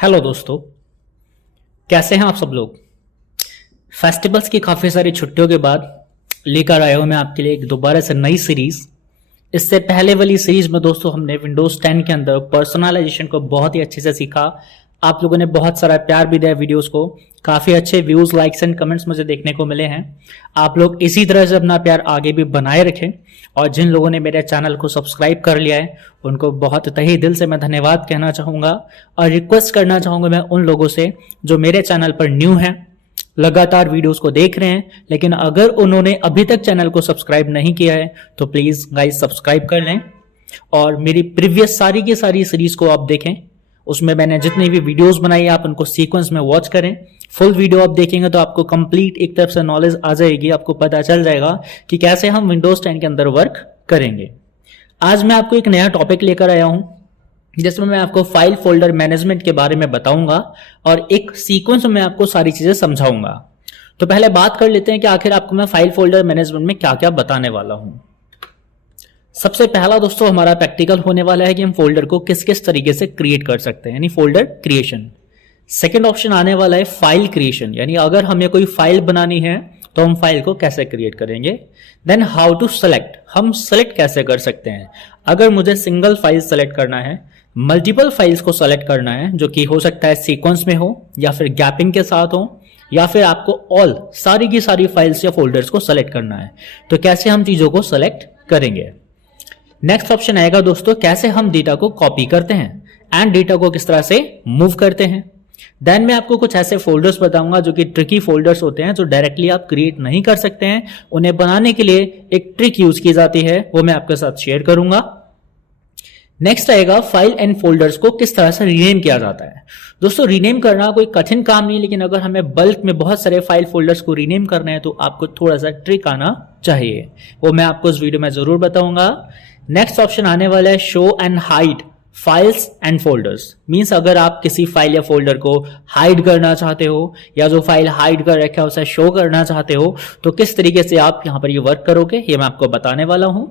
Hello दोस्तों, कैसे हैं आप सब लोग। फेस्टिवल्स की काफ़ी सारी छुट्टियों के बाद लेकर आया हूं मैं आपके लिए एक दोबारा से नई सीरीज। इससे पहले वाली सीरीज में दोस्तों हमने विंडोज 10 के अंदर पर्सनलाइजेशन को बहुत ही अच्छे से सीखा। आप लोगों ने बहुत सारा प्यार भी दिया वीडियोस को, काफ़ी अच्छे व्यूज, लाइक्स एंड कमेंट्स मुझे देखने को मिले हैं। आप लोग इसी तरह से अपना प्यार आगे भी बनाए रखें और जिन लोगों ने मेरे चैनल को सब्सक्राइब कर लिया है उनको बहुत तहे दिल से मैं धन्यवाद कहना चाहूँगा और रिक्वेस्ट करना चाहूँगा मैं उन लोगों से जो मेरे चैनल पर न्यू हैं, लगातार वीडियोस को देख रहे हैं, लेकिन अगर उन्होंने अभी तक चैनल को सब्सक्राइब नहीं किया है तो प्लीज गाइस सब्सक्राइब कर लें और मेरी प्रीवियस सारी की सारी सीरीज को आप देखें। उसमें मैंने जितनी भी वीडियोस बनाई है आप उनको सीक्वेंस में वॉच करें। फुल वीडियो आप देखेंगे तो आपको कंप्लीट एक तरफ से नॉलेज आ जाएगी, आपको पता चल जाएगा कि कैसे हम विंडोज 10 के अंदर वर्क करेंगे। आज मैं आपको एक नया टॉपिक लेकर आया हूं जिसमें मैं आपको फाइल फोल्डर मैनेजमेंट के बारे में बताऊंगा और एक सीक्वेंस में आपको सारी चीजें समझाऊंगा। तो पहले बात कर लेते हैं कि आखिर आपको मैं फाइल फोल्डर मैनेजमेंट में क्या क्या बताने वाला हूं। सबसे पहला दोस्तों हमारा प्रैक्टिकल होने वाला है कि हम फोल्डर को किस किस तरीके से क्रिएट कर सकते हैं, यानी फोल्डर क्रिएशन। सेकेंड ऑप्शन आने वाला है फाइल क्रिएशन, यानी अगर हमें कोई फाइल बनानी है तो हम फाइल को कैसे क्रिएट करेंगे। देन हाउ टू सेलेक्ट, हम सेलेक्ट कैसे कर सकते हैं। अगर मुझे सिंगल फाइल सेलेक्ट करना है, मल्टीपल फाइल्स को सेलेक्ट करना है, जो कि हो सकता है सीक्वेंस में हो या फिर गैपिंग के साथ हो, या फिर आपको ऑल सारी की सारी फाइल्स या फोल्डर्स को सेलेक्ट करना है, तो कैसे हम चीजों को सेलेक्ट करेंगे। नेक्स्ट ऑप्शन आएगा दोस्तों कैसे हम डेटा को कॉपी करते हैं एंड डेटा को किस तरह से मूव करते हैं। देन मैं आपको कुछ ऐसे फोल्डर्स बताऊंगा जो कि ट्रिकी फोल्डर्स होते हैं, जो डायरेक्टली आप क्रिएट नहीं कर सकते हैं, उन्हें बनाने के लिए एक ट्रिक यूज की जाती है, वो मैं आपके साथ शेयर करूंगा। नेक्स्ट आएगा फाइल एंड फोल्डर्स को किस तरह से रीनेम किया जाता है। दोस्तों रीनेम करना कोई कठिन काम नहीं, लेकिन अगर हमें बल्क में बहुत सारे फाइल फोल्डर्स को रीनेम करना है तो आपको थोड़ा सा ट्रिक आना चाहिए, वो मैं आपको इस वीडियो में जरूर बताऊंगा। नेक्स्ट ऑप्शन आने वाला है show and hide files and folders. Means अगर आप किसी फाइल या फोल्डर को हाइड करना चाहते हो या जो फाइल हाइड कर रखा है उसे शो करना चाहते हो तो किस तरीके से आप यहां पर ये वर्क करोगे, ये मैं आपको बताने वाला हूं।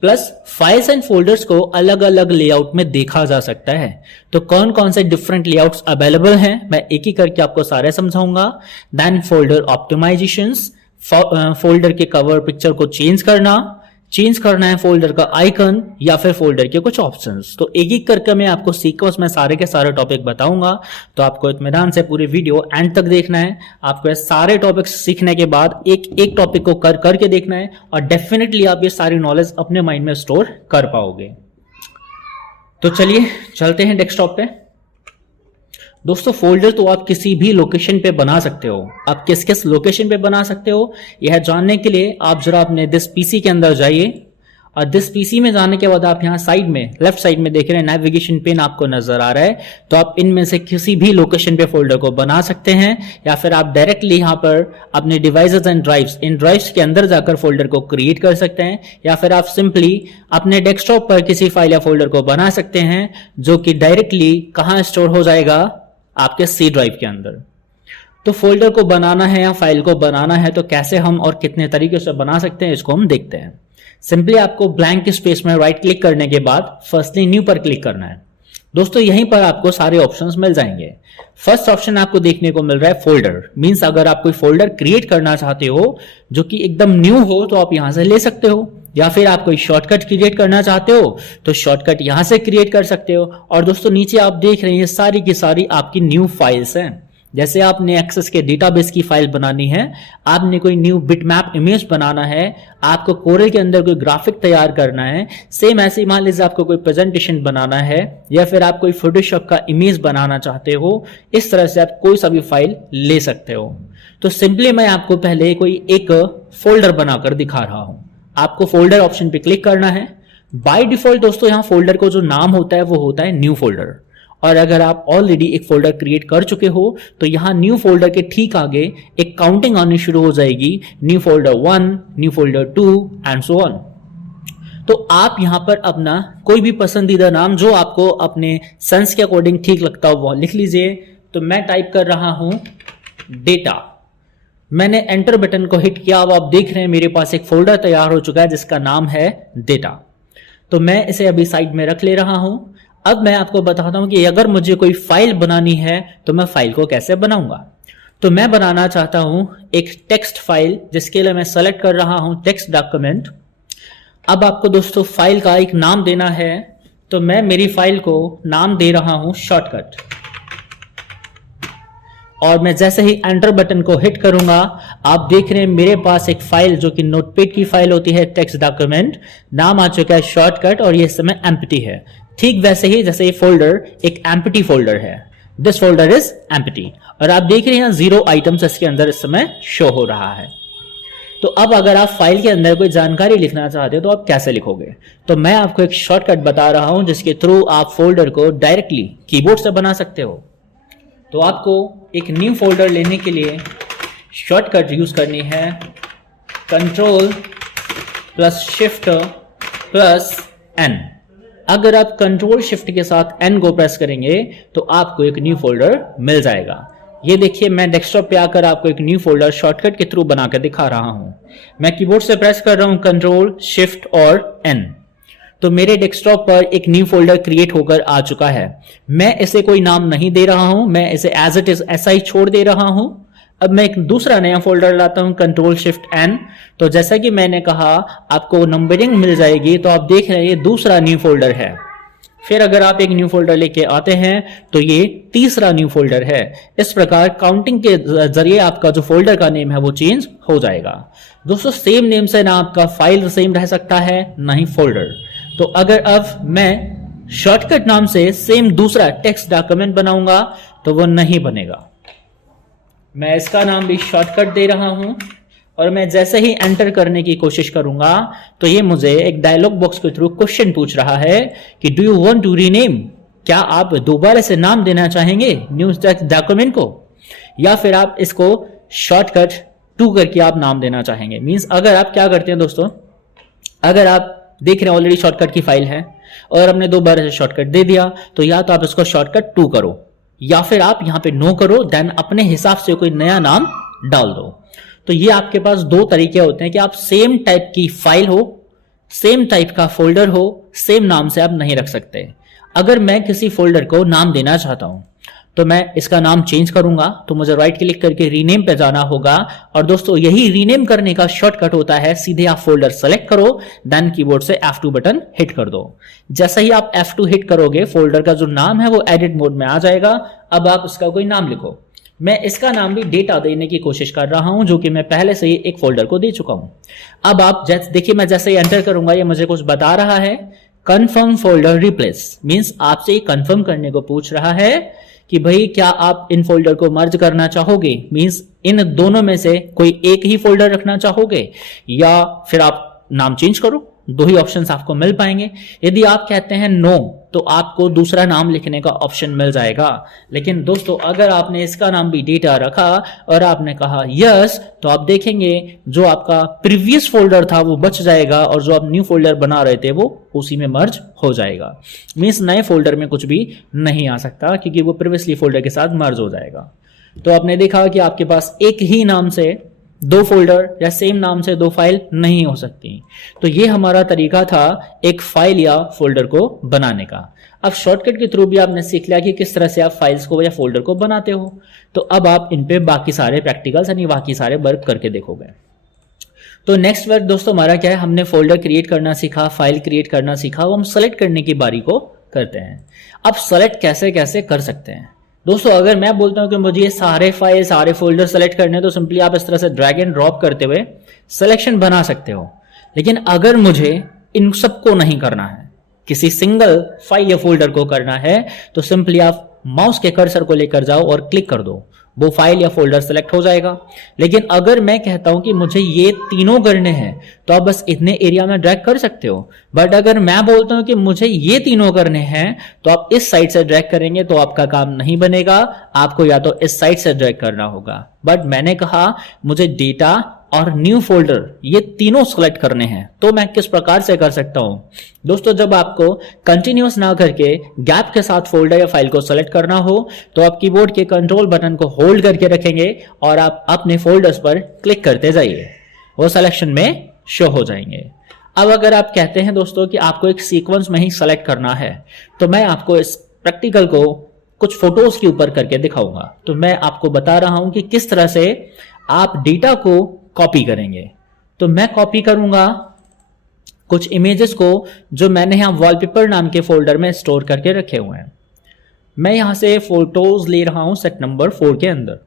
प्लस फाइल्स एंड फोल्डर्स को अलग अलग लेआउट में देखा जा सकता है, तो कौन कौन से डिफरेंट लेआउट्स अवेलेबल हैं मैं एक ही करके आपको सारे समझाऊंगा। देन फोल्डर ऑप्टिमाइजेशंस, फोल्डर के कवर पिक्चर को चेंज करना है फोल्डर का आइकन या फिर फोल्डर के कुछ ऑप्शंस, तो एक एक करके मैं आपको सीक्वेंस में सारे के सारे टॉपिक बताऊंगा। तो आपको इत्मीनान से पूरी वीडियो एंड तक देखना है। आपको ये सारे टॉपिक्स सीखने के बाद एक एक टॉपिक को करके देखना है और डेफिनेटली आप ये सारी नॉलेज अपने माइंड में स्टोर कर पाओगे। तो चलिए चलते हैं डेस्कटॉप पे। दोस्तों फोल्डर तो आप किसी भी लोकेशन पे बना सकते हो। आप किस किस लोकेशन पे बना सकते हो यह जानने के लिए आप जरा अपने दिस पीसी के अंदर जाइए और दिस पीसी में जाने के बाद आप यहाँ साइड में लेफ्ट साइड में देख रहे हैं नेविगेशन पिन आपको नजर आ रहा है, तो आप इनमें से किसी भी लोकेशन पे फोल्डर को बना सकते हैं या फिर आप डायरेक्टली यहाँ पर अपने devices and drives, in drives के अंदर जाकर फोल्डर को क्रिएट कर सकते हैं या फिर आप सिंपली अपने डेस्कटॉप पर किसी फाइल या फोल्डर को बना सकते हैं जो कि डायरेक्टली कहाँ स्टोर हो जाएगा, आपके सी ड्राइव के अंदर। तो फोल्डर को बनाना है या फाइल को बनाना है तो कैसे हम और कितने तरीके से बना सकते हैं इसको हम देखते हैं। सिंपली आपको ब्लैंक स्पेस में राइट क्लिक करने के बाद फर्स्टली न्यू पर क्लिक करना है। दोस्तों यहीं पर आपको सारे ऑप्शंस मिल जाएंगे। फर्स्ट ऑप्शन आपको देखने को मिल रहा है फोल्डर, मींस अगर आप कोई फोल्डर क्रिएट करना चाहते हो जो कि एकदम न्यू हो तो आप यहां से ले सकते हो, या फिर आप कोई शॉर्टकट क्रिएट करना चाहते हो तो शॉर्टकट यहां से क्रिएट कर सकते हो। और दोस्तों नीचे आप देख रहे हैं ये सारी की सारी आपकी न्यू फाइल्स हैं। जैसे आपने एक्सेस के डेटाबेस की फाइल बनानी है, आपने कोई न्यू बिटमैप इमेज बनाना है, आपको कोरल के अंदर कोई ग्राफिक तैयार करना है, सेम ऐसे मान लीजिए आपको कोई प्रेजेंटेशन बनाना है या फिर आप कोई फोटोशॉप का इमेज बनाना चाहते हो, इस तरह से आप कोई सा भी फाइल ले सकते हो। तो सिंपली मैं आपको पहले कोई एक फोल्डर बनाकर दिखा रहा हूं। आपको फोल्डर ऑप्शन पे क्लिक करना है। बाय डिफॉल्ट दोस्तों यहाँ फोल्डर को जो नाम होता है वो होता है न्यू फोल्डर, और अगर आप ऑलरेडी एक फोल्डर क्रिएट कर चुके हो तो यहाँ न्यू फोल्डर के ठीक आगे एक काउंटिंग आनी शुरू हो जाएगी, new folder 1, new folder 2 and so on. तो आप यहां पर अपना कोई भी पसंदीदा नाम जो आपको अपने सेंस के अकॉर्डिंग ठीक लगता हो वो लिख लीजिए। तो मैं टाइप कर रहा हूं डेटा, मैंने एंटर बटन को हिट किया। अब आप देख रहे हैं मेरे पास एक फोल्डर तैयार हो चुका है जिसका नाम है डेटा। तो मैं इसे अभी साइड में रख ले रहा हूं। अब मैं आपको बताता हूं कि अगर मुझे कोई फाइल बनानी है तो मैं फाइल को कैसे बनाऊंगा। तो मैं बनाना चाहता हूं एक टेक्स्ट फाइल, जिसके लिए मैं सेलेक्ट कर रहा हूं टेक्स्ट डॉक्यूमेंट। अब आपको दोस्तों फाइल का एक नाम देना है, तो मैं मेरी फाइल को नाम दे रहा हूं शॉर्टकट, और मैं जैसे ही एंटर बटन को हिट करूंगा आप देख रहे हैं मेरे पास एक फाइल जो कि नोटपैड की फाइल होती है, टेक्स्ट डॉक्यूमेंट, नाम आ चुका है शॉर्टकट, और ये इस समय एम्प्टी है। ठीक वैसे ही जैसे ये फोल्डर एक एम्प्टी फोल्डर है, दिस फोल्डर इज एम्प्टी, और आप देख रहे हैं 0 आइटम्स इसके अंदर इस समय शो हो रहा है। तो अब अगर आप फाइल के अंदर कोई जानकारी लिखना चाहते हो तो आप कैसे लिखोगे, तो मैं आपको एक शॉर्टकट बता रहा हूं जिसके थ्रू आप फोल्डर को डायरेक्टली कीबोर्ड से बना सकते हो। तो आपको एक न्यू फोल्डर लेने के लिए शॉर्टकट यूज करनी है control plus shift plus N. अगर आप कंट्रोल शिफ्ट के साथ एन को प्रेस करेंगे तो आपको एक न्यू फोल्डर मिल जाएगा। ये देखिए मैं डेस्कटॉप पे आकर आपको एक न्यू फोल्डर शॉर्टकट के थ्रू बनाकर दिखा रहा हूं। मैं कीबोर्ड से प्रेस कर रहा हूं कंट्रोल शिफ्ट और एन, तो मेरे डेस्कटॉप पर एक न्यू फोल्डर क्रिएट होकर आ चुका है। मैं इसे कोई नाम नहीं दे रहा हूं, मैं इसे एज इट इज ऐसा ही छोड़ दे रहा हूं। अब मैं एक दूसरा नया फोल्डर लाता हूं कंट्रोल शिफ्ट एन, तो जैसा कि मैंने कहा आपको नंबरिंग मिल जाएगी, तो आप देख रहे हैं ये दूसरा न्यू फोल्डर है। फिर अगर आप एक न्यू फोल्डर लेके आते हैं तो ये तीसरा न्यू फोल्डर है। इस प्रकार काउंटिंग के जरिए आपका जो फोल्डर का नेम है वो चेंज हो जाएगा। दोस्तों सेम नेम से ना आपका फाइल सेम रह सकता है ना ही फोल्डर। तो अगर अब मैं शॉर्टकट नाम से सेम दूसरा टेक्स्ट डॉक्यूमेंट बनाऊंगा तो वो नहीं बनेगा। मैं इसका नाम भी शॉर्टकट दे रहा हूं, और मैं जैसे ही एंटर करने की कोशिश करूंगा तो ये मुझे एक डायलॉग बॉक्स के थ्रू क्वेश्चन पूछ रहा है कि do you want to rename, क्या आप दोबारा से नाम देना चाहेंगे न्यूज टेक्स्ट डॉक्यूमेंट को, या फिर आप इसको शॉर्टकट 2 करके आप नाम देना चाहेंगे। मींस अगर आप क्या करते हैं दोस्तों, अगर आप देख रहे हैं ऑलरेडी शॉर्टकट की फाइल है और हमने दोबारा से शॉर्टकट दे दिया, तो या तो आप इसको शॉर्टकट 2 करो या फिर आप यहां पे नो करो, देन अपने हिसाब से कोई नया नाम डाल दो। तो ये आपके पास 2 तरीके होते हैं कि आप सेम टाइप की फाइल हो, सेम टाइप का फोल्डर हो, सेम नाम से आप नहीं रख सकते। अगर मैं किसी फोल्डर को नाम देना चाहता हूं तो मैं इसका नाम चेंज करूंगा, तो मुझे राइट क्लिक करके रीनेम पे जाना होगा, और दोस्तों यही रीनेम करने का शॉर्टकट होता है, सीधे आप फोल्डर सेलेक्ट करो, देन कीबोर्ड से F2 बटन हिट कर दो। जैसे ही आप F2 हिट करोगे फोल्डर का जो नाम है वो एडिट मोड में आ जाएगा। अब आप उसका कोई नाम लिखो। मैं इसका नाम भी डेटा देने की कोशिश कर रहा हूं, जो कि मैं पहले से ही एक फोल्डर को दे चुका हूं। अब आप देखिए मैं जैसे ही एंटर करूंगा ये मुझे कुछ बता रहा है, कंफर्म फोल्डर रिप्लेस, मींस आपसे कंफर्म करने को पूछ रहा है कि भाई क्या आप इन फोल्डर को मर्ज करना चाहोगे, मींस इन दोनों में से कोई एक ही फोल्डर रखना चाहोगे या फिर आप नाम चेंज करो। 2 ही ऑप्शंस आपको मिल पाएंगे। यदि आप कहते हैं नो तो आपको दूसरा नाम लिखने का ऑप्शन मिल जाएगा। लेकिन दोस्तों अगर आपने इसका नाम भी डेटा रखा और आपने कहा यस, तो आप देखेंगे जो आपका प्रीवियस फोल्डर था वो बच जाएगा और जो आप न्यू फोल्डर बना रहे थे वो उसी में मर्ज हो जाएगा। मींस नए फोल्डर में कुछ भी नहीं आ सकता क्योंकि वो प्रीवियसली फोल्डर के साथ मर्ज हो जाएगा। तो आपने देखा कि आपके पास एक ही नाम से 2 फोल्डर या सेम नाम से 2 फाइल नहीं हो सकती। तो ये हमारा तरीका था एक फाइल या फोल्डर को बनाने का। अब शॉर्टकट के थ्रू भी आपने सीख लिया कि किस तरह से आप फाइल्स को या फोल्डर को बनाते हो। तो अब आप इन पे बाकी सारे प्रैक्टिकल्स यानी बाकी सारे वर्क करके देखोगे। तो नेक्स्ट वर्क दोस्तों हमारा क्या है, हमने फोल्डर क्रिएट करना सीखा, फाइल क्रिएट करना सीखा, वो हम सेलेक्ट करने की बारी को करते हैं। अब सेलेक्ट कैसे कैसे कर सकते हैं दोस्तों, अगर मैं बोलता हूं कि मुझे ये सारे फाइल सारे फोल्डर सेलेक्ट करने, तो सिंपली आप इस तरह से ड्रैग एंड ड्रॉप करते हुए सिलेक्शन बना सकते हो। लेकिन अगर मुझे इन सबको नहीं करना है, किसी सिंगल फाइल या फोल्डर को करना है, तो सिंपली आप माउस के कर्सर को लेकर जाओ और क्लिक कर दो, वो फाइल या फोल्डर सेलेक्ट हो जाएगा। लेकिन अगर मैं कहता हूं कि मुझे ये तीनों करने हैं, तो आप बस इतने एरिया में ड्रैग कर सकते हो। बट अगर मैं बोलता हूं कि मुझे ये तीनों करने हैं, तो आप इस साइड से ड्रैग करेंगे तो आपका काम नहीं बनेगा, आपको या तो इस साइड से ड्रैग करना होगा। बट मैंने कहा मुझे डेटा और न्यू फोल्डर ये तीनों सेलेक्ट करने हैं, तो मैं किस प्रकार से कर सकता हूं दोस्तों। जब आपको कंटिन्यूअस ना करके गैप के साथ फोल्डर या फाइल को सेलेक्ट करना हो, तो आप कीबोर्ड के कंट्रोल बटन को होल्ड करके रखेंगे और आप अपने फोल्डर्स पर क्लिक करते जाइए, वो सिलेक्शन में शो हो जाएंगे। अब अगर आप कहते हैं दोस्तों कि आपको एक सीक्वेंस में ही सेलेक्ट करना है, तो मैं आपको इस प्रैक्टिकल को कुछ फोटोज के ऊपर करके दिखाऊंगा। तो मैं आपको बता रहा हूं कि किस तरह से आप डेटा को कॉपी करेंगे। तो मैं कॉपी करूंगा कुछ इमेजेस को जो मैंने यहां वॉलपेपर नाम के फोल्डर में स्टोर करके रखे हुए हैं। मैं यहां से फोटोज ले रहा हूं सेट नंबर 4 के अंदर।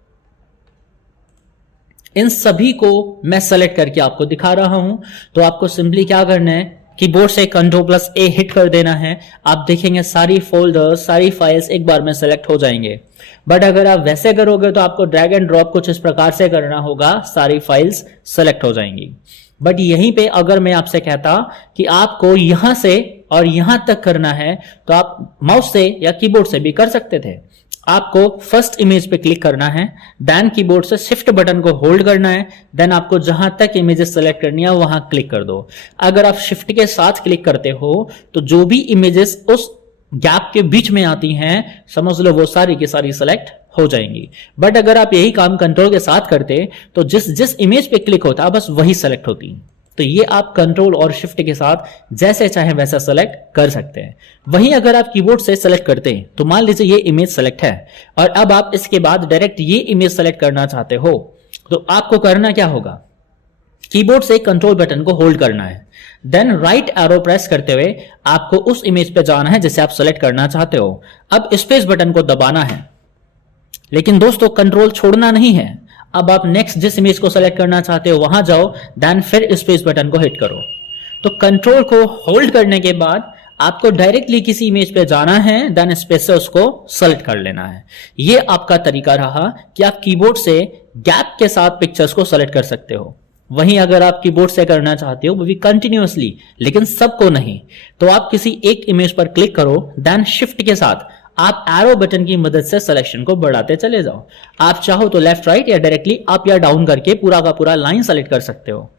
इन सभी को मैं सेलेक्ट करके आपको दिखा रहा हूं। तो आपको सिंपली क्या करना है, कीबोर्ड से Ctrl+A हिट कर देना है। आप देखेंगे सारी फोल्डर्स, सारी फाइल्स एक बार में सेलेक्ट हो जाएंगे। बट अगर आप वैसे करोगे तो आपको ड्रैग एंड ड्रॉप कुछ इस प्रकार से करना होगा, सारी फाइल्स सेलेक्ट हो जाएंगी। बट यहीं पे अगर मैं आपसे कहता कि आपको यहां से और यहां तक करना है, तो आप माउस से या कीबोर्ड से भी कर सकते थे। आपको फर्स्ट इमेज पे क्लिक करना है, देन कीबोर्ड से शिफ्ट बटन को होल्ड करना है, देन आपको जहां तक इमेजेस सेलेक्ट करनी है वहां क्लिक कर दो। अगर आप शिफ्ट के साथ क्लिक करते हो तो जो भी इमेजेस उस गैप के बीच में आती हैं, समझ लो वो सारी की सारी सेलेक्ट हो जाएंगी। बट अगर आप यही काम कंट्रोल के साथ करते तो जिस जिस इमेज पे क्लिक होता बस वही सेलेक्ट होती। तो ये आप कंट्रोल और शिफ्ट के साथ जैसे चाहे वैसा सेलेक्ट कर सकते हैं। वहीं अगर आप कीबोर्ड से सेलेक्ट करते हैं तो मान लीजिए ये इमेज सेलेक्ट है और अब आप इसके बाद डायरेक्ट ये इमेज सेलेक्ट करना चाहते हो, तो आपको करना क्या होगा, कीबोर्ड से कंट्रोल बटन को होल्ड करना है, देन राइट एरो प्रेस करते हुए आपको उस इमेज पे जाना है जिसे आप सेलेक्ट करना चाहते हो। अब स्पेस बटन को दबाना है, लेकिन दोस्तों कंट्रोल छोड़ना नहीं है। अब आप नेक्स्ट जिस इमेज को सेलेक्ट करना चाहते हो वहां जाओ, देन फिर स्पेस बटन को हिट करो। तो कंट्रोल को होल्ड करने के बाद आपको डायरेक्टली किसी इमेज पे जाना है, देन स्पेस से उसको सेलेक्ट कर लेना है। ये आपका तरीका रहा कि आप कीबोर्ड से गैप के साथ पिक्चर्स को सेलेक्ट कर सकते हो। वहीं अगर आप कीबोर्ड से करना चाहते हो वो भी कंटिन्यूअसली, लेकिन सबको नहीं, तो आप किसी एक इमेज पर क्लिक करो, देन शिफ्ट के साथ आप एरो बटन की मदद से सिलेक्शन को बढ़ाते चले जाओ। आप चाहो तो लेफ्ट राइट या डायरेक्टली अप या डाउन करके पूरा का पूरा लाइन सेलेक्ट कर सकते हो।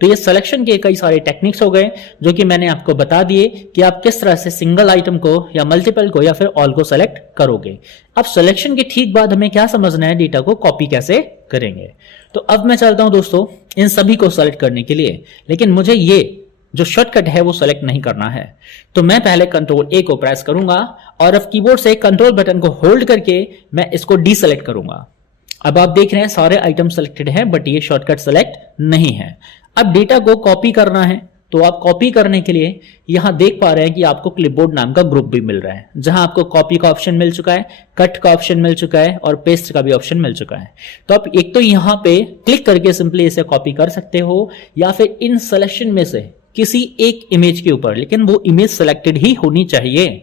तो ये सिलेक्शन के कई सारे टेक्निक्स हो गए जो कि मैंने आपको बता दिए कि आप किस तरह से सिंगल आइटम को या मल्टीपल को या फिर ऑल को सेलेक्ट करोगे। अब सिलेक्शन के ठीक बाद हमें क्या समझना है, डेटा को कॉपी कैसे करेंगे। तो अब मैं चलता हूं दोस्तों इन सभी को सेलेक्ट करने के लिए, लेकिन मुझे ये जो शॉर्टकट है वो सेलेक्ट नहीं करना है। तो मैं पहले Ctrl+A को प्रेस करूंगा और अब कीबोर्ड से कंट्रोल बटन को होल्ड करके मैं इसको डीसेलेक्ट करूंगा। अब आप देख रहे हैं सारे आइटम सेलेक्टेड हैं, बट ये शॉर्टकट सेलेक्ट नहीं है। अब डेटा को कॉपी करना है, तो आप कॉपी करने के लिए यहां देख पा रहे हैं कि आपको क्लिपबोर्ड नाम का ग्रुप भी मिल रहा है, जहां आपको कॉपी का ऑप्शन मिल चुका है, कट का ऑप्शन मिल चुका है और पेस्ट का भी ऑप्शन मिल चुका है। तो आप एक तो यहां पे क्लिक करके सिंपली इसे कॉपी कर सकते हो, या फिर इन सिलेक्शन में से किसी एक इमेज के ऊपर, लेकिन वो इमेज सेलेक्टेड ही होनी चाहिए।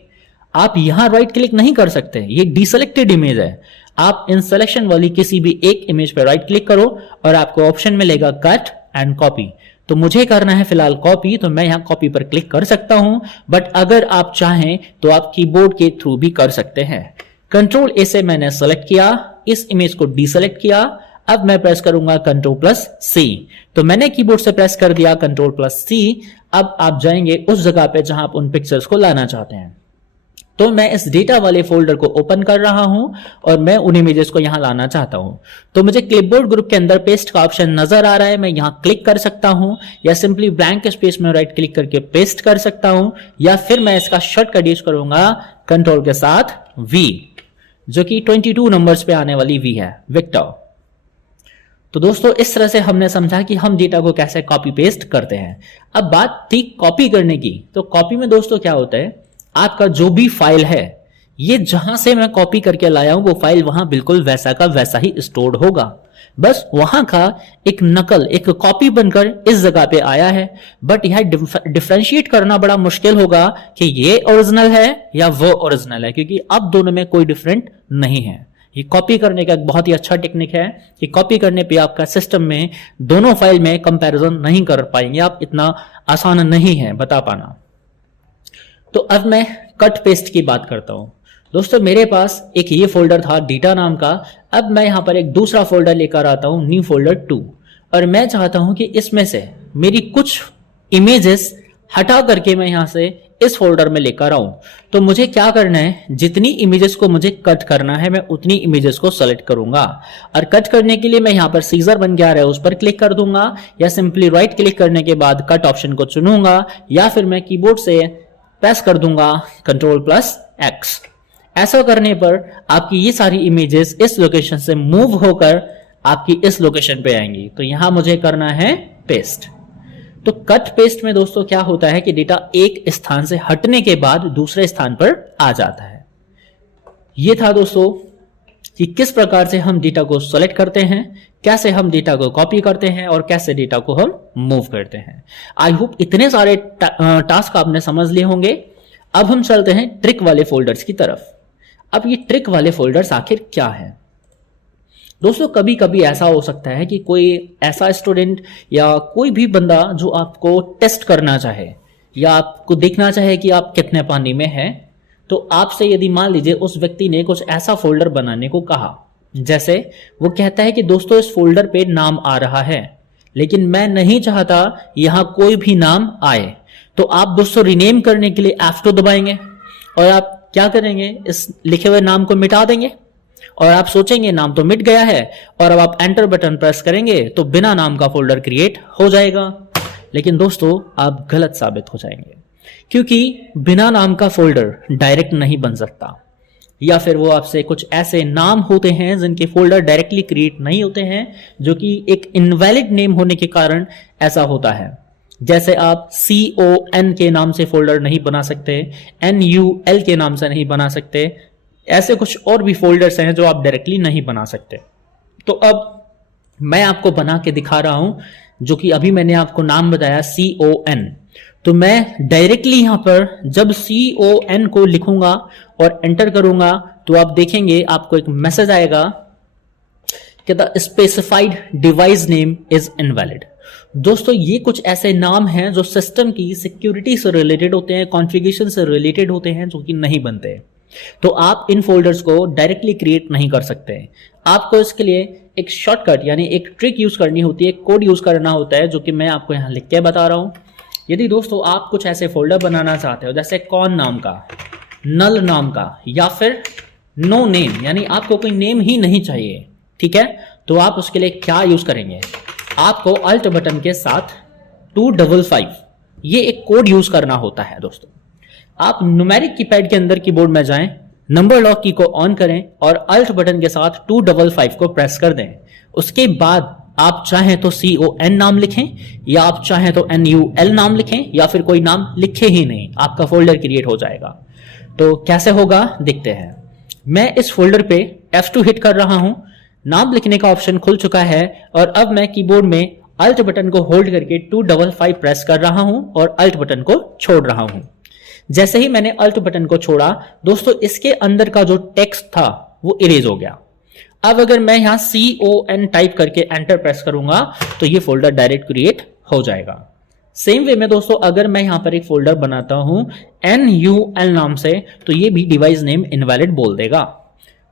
आप यहां राइट क्लिक नहीं कर सकते, ये डीसेलेक्टेड इमेज है। आप इन सिलेक्शन वाली किसी भी एक इमेज पर राइट क्लिक करो और आपको ऑप्शन मिलेगा कट एंड कॉपी। तो मुझे करना है फिलहाल कॉपी, तो मैं यहां कॉपी पर क्लिक कर सकता हूं, बट अगर आप चाहें तो आप कीबोर्ड के थ्रू भी कर सकते हैं। Ctrl+A से मैंने सेलेक्ट किया, इस इमेज को डीसेलेक्ट किया। अब मैं प्रेस करूंगा Ctrl+C। तो मैंने कीबोर्ड से प्रेस कर दिया Ctrl+C। अब आप जाएंगे उस जगह पे जहां आप उन पिक्चर्स को लाना चाहते हैं। तो मैं इस डेटा वाले फोल्डर को ओपन कर रहा हूं और मैं उन इमेजेस को यहां लाना चाहता हूं। तो मुझे क्लिपबोर्ड ग्रुप के अंदर पेस्ट का ऑप्शन नजर आ रहा है, मैं यहां क्लिक कर सकता हूं, या सिंपली ब्लैंक स्पेस में राइट क्लिक करके पेस्ट कर सकता हूं, या फिर मैं इसका शॉर्टकट यूज करूंगा कंट्रोल के साथ V, जो कि 22 नंबर्स पे आने वाली V है, विक्टर। तो दोस्तों इस तरह से हमने समझा कि हम डेटा को कैसे कॉपी पेस्ट करते हैं। अब बात थी कॉपी करने की। तो कॉपी में दोस्तों क्या होता है, आपका जो भी फाइल है, ये जहां से मैं कॉपी करके लाया हूं वो फाइल वहां बिल्कुल वैसा का वैसा ही स्टोर्ड होगा। बस वहां का एक नकल, एक कॉपी बनकर इस जगह पे आया है। बट यह डिफरेंशिएट करना बड़ा मुश्किल होगा कि ये ओरिजिनल है या वो ओरिजिनल है, क्योंकि अब दोनों में कोई डिफरेंट नहीं है। ये कॉपी करने का एक बहुत ही अच्छा टेक्निक है कि कॉपी करने पे आपका सिस्टम में दोनों फाइल में कंपैरिजन नहीं कर पाएंगे आप, इतना आसान नहीं है बता पाना। तो अब मैं कट पेस्ट की बात करता हूं। दोस्तों मेरे पास एक ये फोल्डर था डेटा नाम का, अब मैं यहां पर एक दूसरा फोल्डर लेकर आता हूं, न्यू फोल्डर 2, और मैं चाहता हूं कि इसमें से मेरी कुछ इमेजेस हटा करके मैं यहां से इस फोल्डर में लेकर आऊं, तो मुझे क्या करना है, जितनी इमेजेस को मुझे कट करना है मैं उतनी इमेजेस को सेलेक्ट करूंगा। और कट करने के लिए मैं यहां पर सीजर बन के आ रहा है उस पर क्लिक कर दूंगा, या सिंपली राइट क्लिक करने के बाद कट ऑप्शन को चुनूंगा, या फिर मैं कीबोर्ड से प्रेस कर दूंगा Ctrl+X। ऐसा करने पर आपकी ये सारी इमेजेस इस लोकेशन से मूव होकर आपकी इस लोकेशन पे आएंगी। तो यहां मुझे करना है पेस्ट। तो कट पेस्ट में दोस्तों क्या होता है कि डेटा एक स्थान से हटने के बाद दूसरे स्थान पर आ जाता है। यह था दोस्तों कि किस प्रकार से हम डेटा को सेलेक्ट करते हैं, कैसे हम डेटा को कॉपी करते हैं और कैसे डेटा को हम मूव करते हैं। आई होप इतने सारे टास्क आपने समझ लिए होंगे। अब हम चलते हैं ट्रिक वाले फोल्डर्स की तरफ। अब ये ट्रिक वाले फोल्डर्स आखिर क्या है दोस्तों? कभी कभी ऐसा हो सकता है कि कोई ऐसा स्टूडेंट या कोई भी बंदा जो आपको टेस्ट करना चाहे या आपको देखना चाहे कि आप कितने पानी में हैं, तो आपसे यदि मान लीजिए उस व्यक्ति ने कुछ ऐसा फोल्डर बनाने को कहा, जैसे वो कहता है कि दोस्तों इस फोल्डर पे नाम आ रहा है लेकिन मैं नहीं चाहता यहां कोई भी नाम आए, तो आप दोस्तों रीनेम करने के लिए F2 दबाएंगे और आप क्या करेंगे, इस लिखे हुए नाम को मिटा देंगे और आप सोचेंगे नाम तो मिट गया है, और अब आप एंटर बटन प्रेस करेंगे तो बिना नाम का फोल्डर क्रिएट हो जाएगा। लेकिन दोस्तों आप गलत साबित हो जाएंगे, क्योंकि बिना नाम का फोल्डर डायरेक्ट नहीं बन सकता, या फिर वो आपसे कुछ ऐसे नाम होते हैं जिनके फोल्डर डायरेक्टली क्रिएट नहीं होते हैं, जो कि एक इनवैलिड नेम होने के कारण ऐसा होता है। जैसे आप CON के नाम से फोल्डर नहीं बना सकते, NUL के नाम से नहीं बना सकते, ऐसे कुछ और भी फोल्डर्स हैं जो आप डायरेक्टली नहीं बना सकते। तो अब मैं आपको बना के दिखा रहा हूं, जो कि अभी मैंने आपको नाम बताया CON। तो मैं डायरेक्टली यहां पर जब CON को लिखूंगा और एंटर करूंगा तो आप देखेंगे आपको एक मैसेज आएगा कि the specified device name is invalid. दोस्तों ये कुछ ऐसे नाम हैं जो सिस्टम की सिक्योरिटी से रिलेटेड होते हैं, कॉन्फ़िगरेशन से रिलेटेड होते हैं, जो कि नहीं बनते। तो आप इन फोल्डर्स को डायरेक्टली क्रिएट नहीं कर सकते। आपको इसके लिए एक शॉर्टकट यानी एक ट्रिक यूज करनी होती है, कोड यूज करना होता है, जो कि मैं आपको यहां लिख के बता रहा हूं। यदि दोस्तों आप कुछ ऐसे फोल्डर बनाना चाहते हो जैसे कॉन नाम का, नल नाम का, या फिर नो नेम, यानी आपको कोई नेम ही नहीं चाहिए, ठीक है, तो आप उसके लिए क्या यूज करेंगे, आपको अल्ट बटन के साथ 255 ये एक कोड यूज करना होता है। दोस्तों आप न्यूमेरिक कीपैड के अंदर कीबोर्ड में जाएं, नंबर लॉक की को ऑन करें और अल्ट बटन के साथ 255 को प्रेस कर दें। उसके बाद आप चाहें तो CON नाम लिखें, या आप चाहें तो NUL नाम लिखें, या फिर कोई नाम लिखे ही नहीं, आपका फोल्डर क्रिएट हो जाएगा। तो कैसे होगा देखते हैं। मैं इस फोल्डर पे F2 हिट कर रहा हूं, नाम लिखने का ऑप्शन खुल चुका है, और अब मैं कीबोर्ड में अल्ट बटन को होल्ड करके 255 प्रेस कर रहा हूं और अल्ट बटन को छोड़ रहा हूं। जैसे ही मैंने अल्ट बटन को छोड़ा दोस्तों, इसके अंदर का जो टेक्स्ट था वो इरेज हो गया। अब अगर मैं यहां CON टाइप करके एंटर प्रेस करूंगा तो ये फोल्डर डायरेक्ट क्रिएट हो जाएगा। सेम वे में दोस्तों अगर मैं यहां पर एक फोल्डर बनाता हूं NUL नाम से, तो ये भी डिवाइस नेम इनवैलिड बोल देगा।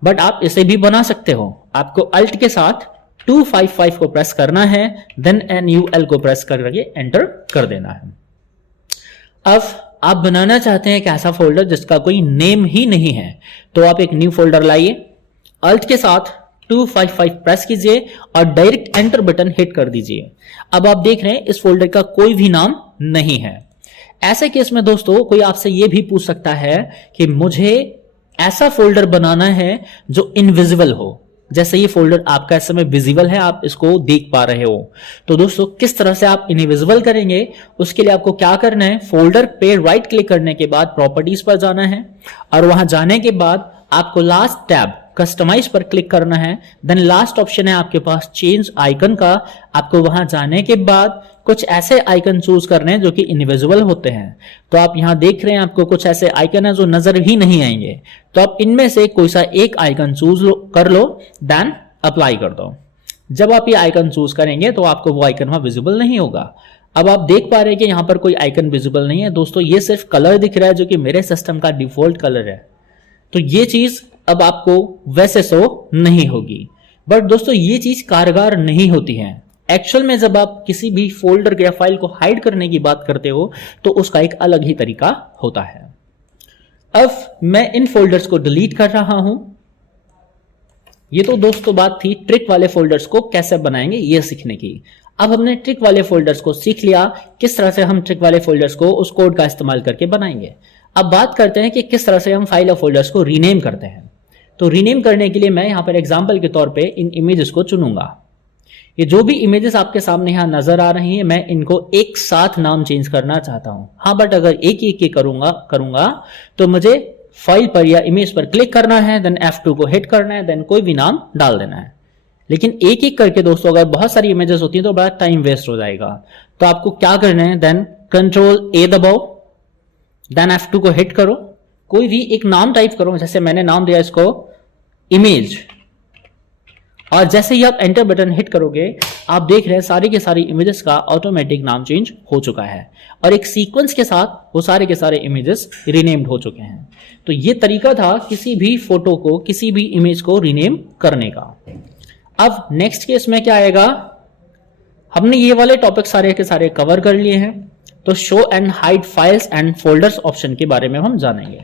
बट आप इसे भी बना सकते हो, आपको अल्ट के साथ 255 को प्रेस करना है, देन NUL को प्रेस करके एंटर कर देना है। अब आप बनाना चाहते हैं एक ऐसा फोल्डर जिसका कोई नेम ही नहीं है, तो आप एक न्यू फोल्डर लाइए, अल्ट के साथ 255 प्रेस कीजिए और डायरेक्ट एंटर बटन हिट कर दीजिए। अब आप देख रहे हैं इस फोल्डर का कोई भी नाम नहीं है। ऐसे केस में दोस्तों कोई आपसे यह भी पूछ सकता है कि मुझे ऐसा फोल्डर बनाना है जो इनविजिबल हो, जैसे ये फोल्डर आपका इस समय विजिबल है, आप इसको देख पा रहे हो। तो दोस्तों किस तरह से आप इनविजिबल करेंगे, उसके लिए आपको क्या करना है, फोल्डर पे राइट क्लिक करने के बाद प्रॉपर्टीज पर जाना है, और वहां जाने के बाद आपको लास्ट टैब कस्टमाइज पर क्लिक करना है। देन लास्ट ऑप्शन है आपके पास चेंज आइकन का, आपको वहां जाने के बाद कुछ ऐसे आइकन चूज करने हैं जो कि इनविजिबल होते हैं। तो आप यहां देख रहे हैं आपको कुछ ऐसे आइकन है जो नजर ही नहीं आएंगे, तो आप इनमें से कोई सा एक आइकन चूज कर लो, देन अप्लाई कर दो। जब आप ये आइकन चूज करेंगे तो आपको वो आइकन वहां विजिबल नहीं होगा। अब आप देख पा रहे हैं कि यहां पर कोई आइकन विजिबल नहीं है दोस्तों, ये सिर्फ कलर दिख रहा है जो कि मेरे सिस्टम का डिफॉल्ट कलर है। तो ये चीज अब आपको वैसे शो नहीं होगी, बट दोस्तों ये चीज कारगर नहीं होती है। एक्चुअल में जब आप किसी भी फोल्डर या फाइल को हाइड करने की बात करते हो तो उसका एक अलग ही तरीका होता है। अब मैं इन फोल्डर्स को डिलीट कर रहा हूं। ये तो दोस्तों बात थी ट्रिक वाले फोल्डर्स को कैसे बनाएंगे ये सीखने की। अब हमने ट्रिक वाले फोल्डर्स को सीख लिया, किस तरह से हम ट्रिक वाले फोल्डर्स को उस कोड का इस्तेमाल करके बनाएंगे। अब बात करते हैं कि किस तरह से हम फाइल और फोल्डर्स को रीनेम करते हैं। तो रीनेम करने के लिए मैं यहां पर एग्जांपल के तौर पे इन इमेजेस को चुनूंगा। ये जो भी इमेजेस आपके सामने यहां नजर आ रही हैं, मैं इनको एक साथ नाम चेंज करना चाहता हूं। हाँ, बट अगर एक एक करूंगा तो मुझे फाइल पर या इमेज पर क्लिक करना है, देन F2 को हिट करना है, देन कोई भी नाम डाल देना है। लेकिन एक एक करके दोस्तों अगर बहुत सारी इमेजेस होती हैं तो बड़ा टाइम वेस्ट हो जाएगा। तो आपको क्या करना है, देन कंट्रोल A दबाओ, देन F2 को हिट करो, कोई भी एक नाम टाइप करो। जैसे मैंने नाम दिया इसको इमेज, और जैसे ही आप एंटर बटन हिट करोगे आप देख रहे हैं सारी के सारी इमेजेस का ऑटोमेटिक नाम चेंज हो चुका है और एक सीक्वेंस के साथ वो सारे के सारे इमेजेस रीनेम्ड हो चुके हैं। तो ये तरीका था किसी भी फोटो को, किसी भी इमेज को रीनेम करने का। अब नेक्स्ट केस में क्या आएगा, हमने ये वाले टॉपिक सारे के सारे कवर कर लिए हैं। तो show and hide files and folders option के बारे में हम जानेंगे,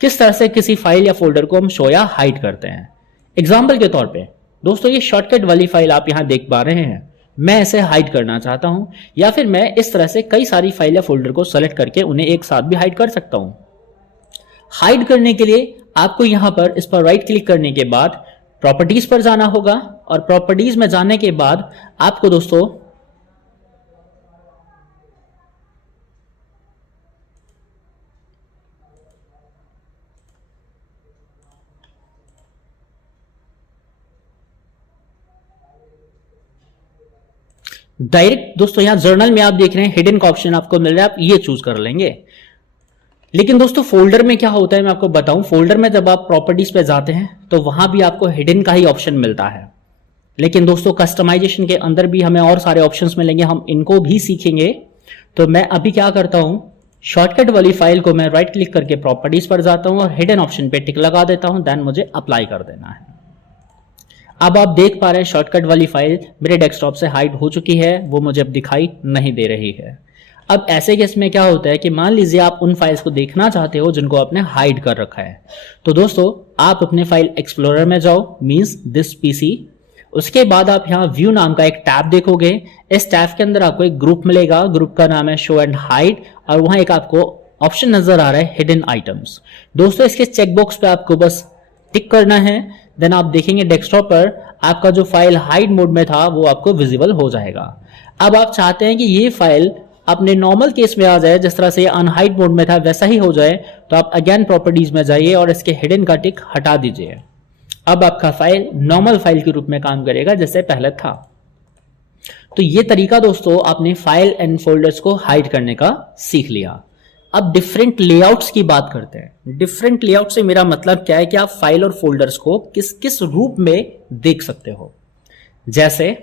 किस तरह से किसी फाइल या फोल्डर को हम शो या हाइड करते हैं। एग्जाम्पल के तौर पे दोस्तों ये शॉर्टकट वाली फाइल आप यहां देख पा रहे हैं, मैं इसे हाइड करना चाहता हूं, या फिर मैं इस तरह से कई सारी फाइल या फोल्डर को सेलेक्ट करके उन्हें एक साथ भी हाइड कर सकता हूं। हाइड करने के लिए आपको यहां पर इस पर राइट क्लिक करने के बाद प्रॉपर्टीज पर जाना होगा, और प्रॉपर्टीज में जाने के बाद आपको दोस्तों डायरेक्ट दोस्तों यहां जर्नल में आप देख रहे हैं हिडन का ऑप्शन आपको मिल रहा है, आप ये चूज कर लेंगे। लेकिन दोस्तों फोल्डर में क्या होता है मैं आपको बताऊं, फोल्डर में जब आप प्रॉपर्टीज पे जाते हैं तो वहां भी आपको हिडन का ही ऑप्शन मिलता है। लेकिन दोस्तों कस्टमाइजेशन के अंदर भी हमें और सारे ऑप्शंस मिलेंगे, हम इनको भी सीखेंगे। तो मैं अभी क्या करता हूं, शॉर्टकट वाली फाइल को मैं राइट क्लिक करके प्रॉपर्टीज पर जाता हूं और हिडन ऑप्शन पे टिक लगा देता हूं, देन मुझे अप्लाई कर देना है। अब आप देख पा रहे हैं शॉर्टकट वाली फाइल मेरे डेस्कटॉप से हाइड हो चुकी है, वो मुझे अब दिखाई नहीं दे रही है। अब ऐसे केस में क्या होता है कि मान लीजिए आप उन फाइल्स को देखना चाहते हो जिनको आपने हाइड कर रखा है, तो दोस्तों आप अपने फाइल एक्सप्लोरर में जाओ, मींस दिस पीसी। उसके बाद आप यहाँ व्यू नाम का एक टैब देखोगे, इस टैब के अंदर आपको एक ग्रुप मिलेगा, ग्रुप का नाम है शो एंड हाइड, और वहां एक आपको ऑप्शन नजर आ रहा है हिडन आइटम्स। दोस्तों इसके चेकबॉक्स पे आपको बस टिक करना है, देन आप देखेंगे डेस्कटॉप पर आपका जो फाइल हाइड मोड में था वो आपको विजिबल हो जाएगा। अब आप चाहते हैं कि ये फाइल अपने नॉर्मल केस में आ जाए, जिस तरह से ये अनहाइड मोड में था वैसा ही हो जाए, तो आप अगेन प्रॉपर्टीज में जाइए और इसके हिडन का टिक हटा दीजिए। अब आपका फाइल नॉर्मल फाइल के रूप में काम करेगा जैसे पहले था। तो ये तरीका दोस्तों आपने फाइल एंड फोल्डर्स को हाइड करने का सीख लिया। अब डिफरेंट लेआउट्स की बात करते हैं। डिफरेंट लेआउट से मेरा मतलब क्या है कि आप फाइल और फोल्डर्स को किस किस रूप में देख सकते हो। जैसे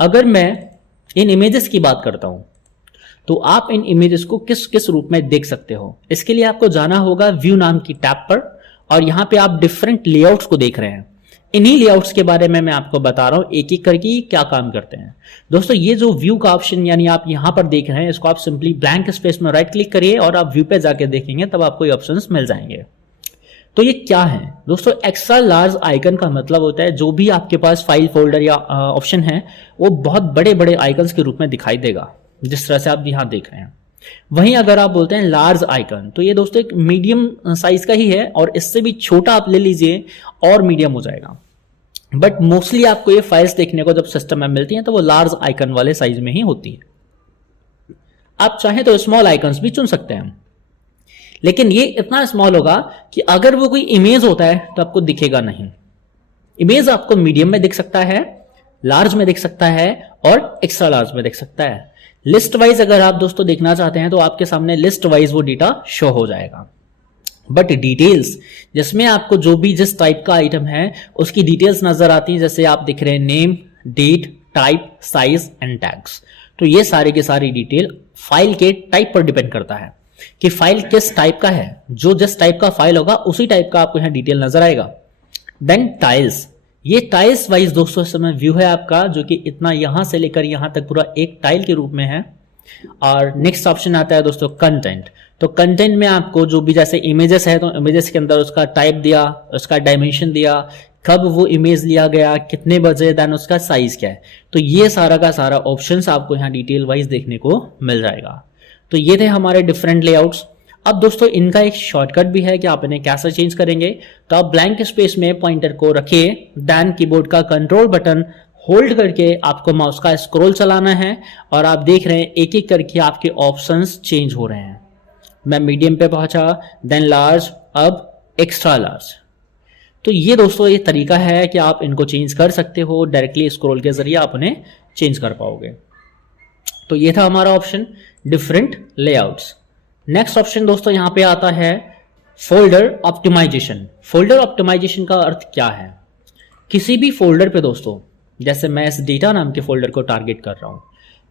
अगर मैं इन इमेजेस की बात करता हूं तो आप इन इमेजेस को किस किस रूप में देख सकते हो। इसके लिए आपको जाना होगा व्यू नाम की टैब पर, और यहां पे आप डिफरेंट लेआउट्स को देख रहे हैं। इन्हीं लेआउट्स के बारे में मैं आपको बता रहा हूं एक एक करके क्या काम करते हैं। दोस्तों ये जो व्यू का ऑप्शन यानी आप यहां पर देख रहे हैं, इसको आप सिंपली ब्लैंक स्पेस में राइट क्लिक करिए और आप व्यू पे जाके देखेंगे, तब आपको ये ऑप्शंस मिल जाएंगे। तो ये क्या है दोस्तों, एक्स्ट्रा लार्ज आइकन का मतलब होता है जो भी आपके पास फाइल फोल्डर या ऑप्शन है वो बहुत बड़े बड़े आइकन्स के रूप में दिखाई देगा, जिस तरह से आप यहां देख रहे हैं। वहीं अगर आप बोलते हैं लार्ज आइकन, तो ये दोस्तों एक मीडियम साइज का ही है, और इससे भी छोटा आप ले लीजिए और मीडियम हो जाएगा। बट मोस्टली आपको ये फाइल्स देखने को जब सिस्टम में मिलती हैं तो वो लार्ज आइकन वाले साइज में ही होती है। आप चाहें तो स्मॉल आइकन्स भी चुन सकते हैं, लेकिन ये इतना स्मॉल होगा कि अगर वो कोई इमेज होता है तो आपको दिखेगा नहीं। इमेज आपको मीडियम में दिख सकता है, लार्ज में दिख सकता है और एक्स्ट्रा लार्ज में दिख सकता है। लिस्ट वाइज अगर आप दोस्तों देखना चाहते हैं तो आपके सामने लिस्ट वाइज वो डेटा शो हो जाएगा। बट डिटेल्स, जिसमें आपको जो भी जिस टाइप का आइटम है उसकी डिटेल्स नजर आती है, जैसे आप दिख रहे हैं name, date, type, size and tags. तो ये सारे के सारी डिटेल फाइल के टाइप पर डिपेंड करता है कि फाइल किस टाइप का है। जो जिस टाइप का फाइल होगा उसी टाइप का आपको यहाँ डिटेल नजर आएगा। देन टाइल्स, ये टाइल्स वाइज दोस्तों इस समय व्यू है आपका, जो कि इतना यहां से लेकर यहां तक पूरा एक टाइल के रूप में है। और नेक्स्ट ऑप्शन आता है दोस्तों कंटेंट। तो कंटेंट में आपको जो भी जैसे इमेजेस है तो इमेजेस के अंदर उसका टाइप दिया, उसका डायमेंशन दिया, कब वो इमेज लिया गया, कितने बजे, देन उसका साइज क्या है। तो ये सारा का सारा ऑप्शंस आपको यहाँ डिटेल वाइज देखने को मिल जाएगा। तो ये थे हमारे डिफरेंट लेआउट्स। अब दोस्तों इनका एक शॉर्टकट भी है कि आप इन्हें कैसे चेंज करेंगे। तो आप ब्लैंक स्पेस में पॉइंटर को रखिए, देन कीबोर्ड का कंट्रोल बटन होल्ड करके आपको माउस का स्क्रॉल चलाना है और आप देख रहे हैं एक एक करके आपके ऑप्शंस चेंज हो रहे हैं। मैं मीडियम पे पहुंचा, देन लार्ज, अब एक्स्ट्रा लार्ज। तो ये दोस्तों ये तरीका है कि आप इनको चेंज कर सकते हो, डायरेक्टली स्क्रॉल के जरिए आप उन्हें चेंज कर पाओगे। तो ये था हमारा option different layouts. Next option दोस्तों यहां पे आता है फोल्डर ऑप्टिमाइजेशन। फोल्डर ऑप्टिमाइजेशन का अर्थ क्या है? किसी भी फोल्डर पे दोस्तों, जैसे मैं इस डेटा नाम के फोल्डर को टारगेट कर रहा हूं,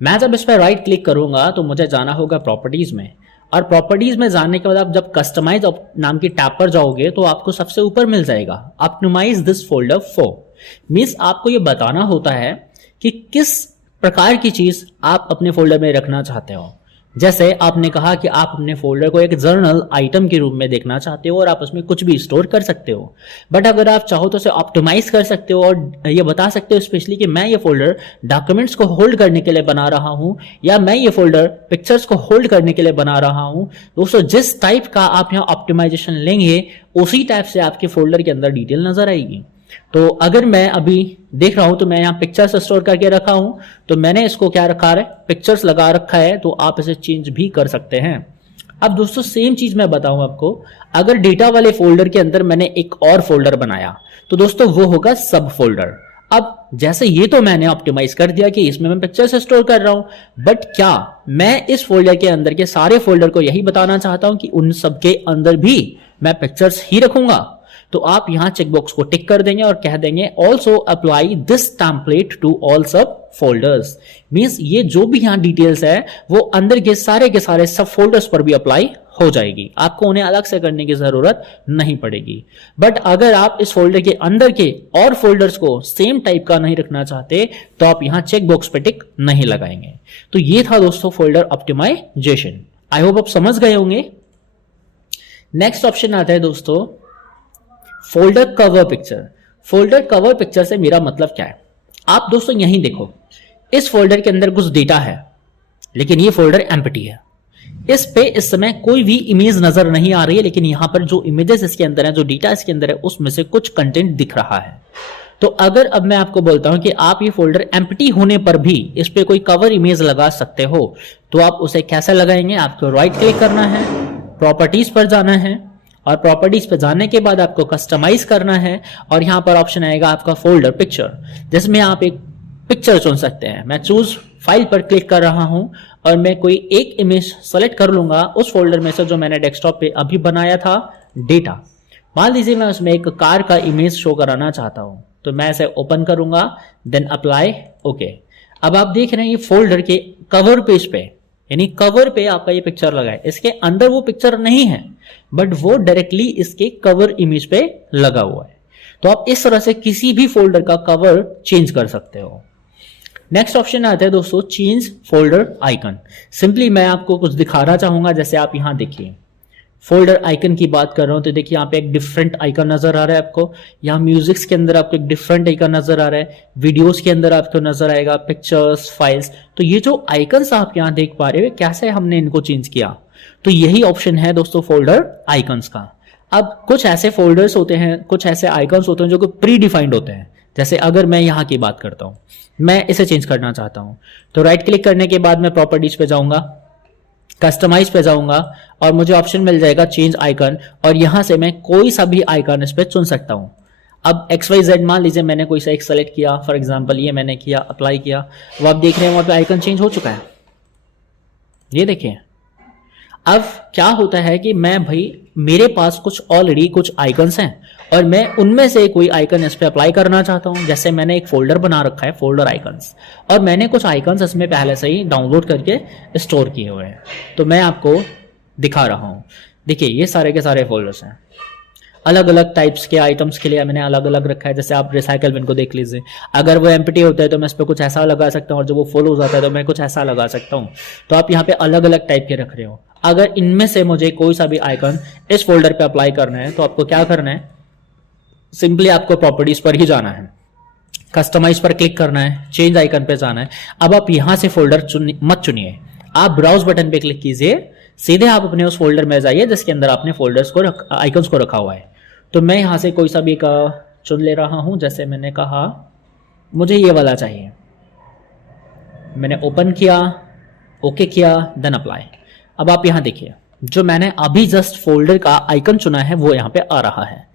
मैं जब इस पर राइट क्लिक करूंगा तो मुझे जाना होगा प्रॉपर्टीज में, और प्रॉपर्टीज में जाने के बाद आप जब कस्टमाइज नाम की टैब पर जाओगे तो आपको सबसे ऊपर मिल जाएगा optimise this folder for. Means आपको ये बताना होता है कि किस प्रकार की चीज आप अपने फोल्डर में रखना चाहते हो। जैसे आपने कहा कि आप अपने फोल्डर को एक जर्नल आइटम के रूप में देखना चाहते हो और आप उसमें कुछ भी स्टोर कर सकते हो, बट अगर आप चाहो तो उसे ऑप्टिमाइज कर सकते हो और ये बता सकते हो स्पेशली कि मैं ये फोल्डर डॉक्यूमेंट्स को होल्ड करने के लिए बना रहा हूं या मैं ये फोल्डर पिक्चर्स को होल्ड करने के लिए बना रहा हूं। दोस्तों जिस टाइप का आप यहाँ ऑप्टिमाइजेशन लेंगे उसी टाइप से आपके फोल्डर के अंदर डिटेल नजर आएगी। तो अगर मैं अभी देख रहा हूं तो मैं यहाँ पिक्चर्स स्टोर करके रखा हूं, तो मैंने इसको क्या रखा है, पिक्चर्स लगा रखा है, तो आप इसे चेंज भी कर सकते हैं। अब दोस्तों सेम चीज मैं बताऊं आपको, अगर डेटा वाले फोल्डर के अंदर मैंने एक और फोल्डर बनाया तो दोस्तों वो होगा सब फोल्डर। अब जैसे ये तो मैंने ऑप्टिमाइज कर दिया कि इसमें मैं पिक्चर्स स्टोर कर रहा हूं, बट क्या मैं इस फोल्डर के अंदर के सारे फोल्डर को यही बताना चाहता हूं कि उन सबके अंदर भी मैं पिक्चर्स ही रखूंगा? तो आप यहां चेकबॉक्स को टिक कर देंगे और कह देंगे also apply this template to all sub folders. Means ये जो भी यहां डिटेल्स है वो अंदर के सारे सब फोल्डर्स पर भी अप्लाई हो जाएगी, आपको उन्हें अलग से करने की जरूरत नहीं पड़ेगी। बट अगर आप इस फोल्डर के अंदर के और फोल्डर्स को सेम टाइप का नहीं रखना चाहते तो आप यहां चेकबॉक्स पे टिक नहीं लगाएंगे। तो ये था दोस्तों फोल्डर ऑप्टिमाइजेशन। आई होप आप समझ गए होंगे। नेक्स्ट ऑप्शन आता है दोस्तों folder cover picture. Folder cover picture से मेरा मतलब क्या है? आप दोस्तों यहीं देखो, इस फोल्डर के अंदर कुछ डेटा है लेकिन ये फोल्डर एम्प्टी है। इस पे इस समय कोई भी इमेज नजर नहीं आ रही है, लेकिन यहां पर जो इमेजेस इसके अंदर है, जो डेटा इसके अंदर है, उसमें से कुछ कंटेंट दिख रहा है। तो अगर अब मैं आपको बोलता हूं कि आप ये फोल्डर एम्प्टी होने पर भी इस पे कोई कवर इमेज लगा सकते हो, तो आप उसे कैसे लगाएंगे? आपको राइट क्लिक करना है, प्रॉपर्टीज पर जाना है और प्रॉपर्टीज पे जाने के बाद आपको कस्टमाइज करना है और यहां पर ऑप्शन आएगा आपका फोल्डर पिक्चर, जिसमें आप एक पिक्चर चुन सकते हैं। मैं चूज फाइल पर क्लिक कर रहा हूं और मैं कोई एक इमेज सेलेक्ट कर लूंगा उस फोल्डर में से जो मैंने डेस्कटॉप पे अभी बनाया था डेटा। मान लीजिए मैं उसमें एक कार का इमेज शो कराना चाहता हूं, तो मैं इसे ओपन करूंगा, देन अप्लाई, ओके। अब आप देख रहे हैं ये फोल्डर के कवर पेज पे, यानी कवर पे आपका ये पिक्चर लगा है, इसके अंदर वो पिक्चर नहीं है बट वो डायरेक्टली इसके कवर इमेज पे लगा हुआ है। तो आप इस तरह से किसी भी फोल्डर का कवर चेंज कर सकते हो। नेक्स्ट ऑप्शन आता है दोस्तों चेंज फोल्डर आइकन। सिंपली मैं आपको कुछ दिखाना चाहूंगा, जैसे आप यहां देखिए फोल्डर आइकन की बात कर रहा हूं तो देखिए यहाँ पे एक डिफरेंट आइकन नजर आ रहा है आपको, यहाँ म्यूजिक्स के अंदर आपको एक डिफरेंट आइकन नजर आ रहा है, वीडियोस के अंदर आपको नजर आएगा पिक्चर्स, फाइल्स। तो ये जो आइकन्स आप यहाँ देख पा रहे हो कैसे हमने इनको चेंज किया, तो यही ऑप्शन है दोस्तों फोल्डर आइकन्स का। अब कुछ ऐसे फोल्डर्स होते हैं, कुछ ऐसे आइकन्स होते हैं जो कि प्री डिफाइंड होते हैं। जैसे अगर मैं यहाँ की बात करता हूँ, मैं इसे चेंज करना चाहता हूँ, तो राइट क्लिक करने के बाद मैं प्रॉपर्टीज पे जाऊंगा, कस्टमाइज पे जाऊंगा और मुझे ऑप्शन मिल जाएगा चेंज आइकन, और यहां से मैं कोई सा भी आइकन इस पे चुन सकता हूं। अब XYZ मान लीजिए मैंने कोई सा एक सेलेक्ट किया, फॉर एग्जांपल ये मैंने किया, अप्लाई किया, वो आप देख रहे हैं वहां पे आइकन चेंज हो चुका है, ये देखिए। अब क्या होता है कि मैं भाई मेरे पास कुछ ऑलरेडी कुछ आइकन्स हैं और मैं उनमें से कोई आइकन इस पे अप्लाई करना चाहता हूं। जैसे मैंने एक फोल्डर बना रखा है फोल्डर आइकन्स, और मैंने कुछ आइकन्स इसमें पहले से ही डाउनलोड करके स्टोर किए हुए हैं, तो मैं आपको दिखा रहा हूं। देखिए ये सारे के सारे फोल्डर्स हैं। अलग अलग टाइप्स के आइटम्स के लिए मैंने अलग अलग रखा है। जैसे आप रिसाइकल बिन को देख लीजिए, अगर वो एम्प्टी होता है तो मैं इस पर कुछ ऐसा लगा सकता हूँ, और जब वो फुल हो जाता है तो मैं कुछ ऐसा लगा सकता हूँ। तो आप यहाँ पे अलग अलग टाइप के रख रहे हो। अगर इनमें से मुझे कोई सा भी आइकन इस फोल्डर पे अप्लाई करना है तो आपको क्या करना है, सिंपली आपको प्रॉपर्टीज पर ही जाना है, कस्टमाइज पर क्लिक करना है, चेंज आइकन पे जाना है। अब आप यहां से फोल्डर मत चुनिए, आप ब्राउज बटन पे क्लिक कीजिए, सीधे आप अपने उस फोल्डर में जाइए जिसके अंदर आपने फोल्डर्स को आइकन्स को रखा हुआ है। तो मैं यहां से कोई सा भी का चुन ले रहा हूं। जैसे मैंने कहा मुझे ये वाला चाहिए, मैंने ओपन किया, ओके किया, देन अप्लाई। अब आप यहां देखिए, जो मैंने अभी जस्ट फोल्डर का आइकन चुना है वो यहां पे आ रहा है।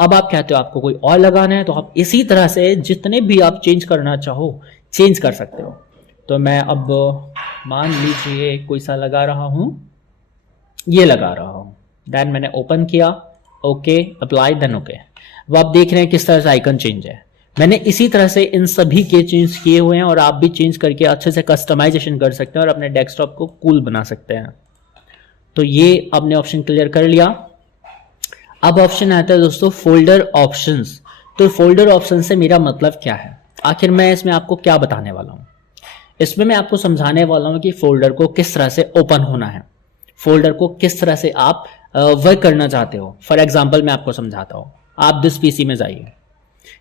अब आप कहते हो आपको कोई और लगाना है, तो आप इसी तरह से जितने भी आप चेंज करना चाहो चेंज कर सकते हो। तो मैं अब मान लीजिए कोई सा लगा रहा हूं, ये लगा रहा हूं, देन मैंने ओपन किया, ओके, अप्लाई, देन ओके। अब आप देख रहे हैं किस तरह से आइकन चेंज है। मैंने इसी तरह से इन सभी के चेंज किए हुए हैं, और आप भी चेंज करके अच्छे से कस्टमाइजेशन कर सकते हैं और अपने डेस्कटॉप को कूल बना सकते हैं। तो ये आपने ऑप्शन क्लियर कर लिया। अब ऑप्शन आता है दोस्तों फोल्डर ऑप्शंस। तो फोल्डर ऑप्शन से मेरा मतलब क्या है, आखिर मैं इसमें आपको क्या बताने वाला हूं। इसमें मैं आपको समझाने वाला हूं कि फोल्डर को किस तरह से ओपन होना है, फोल्डर को किस तरह से आप वर्क करना चाहते हो। फॉर एग्जांपल मैं आपको समझाता हूं, आप दिस पीसी में जाइए,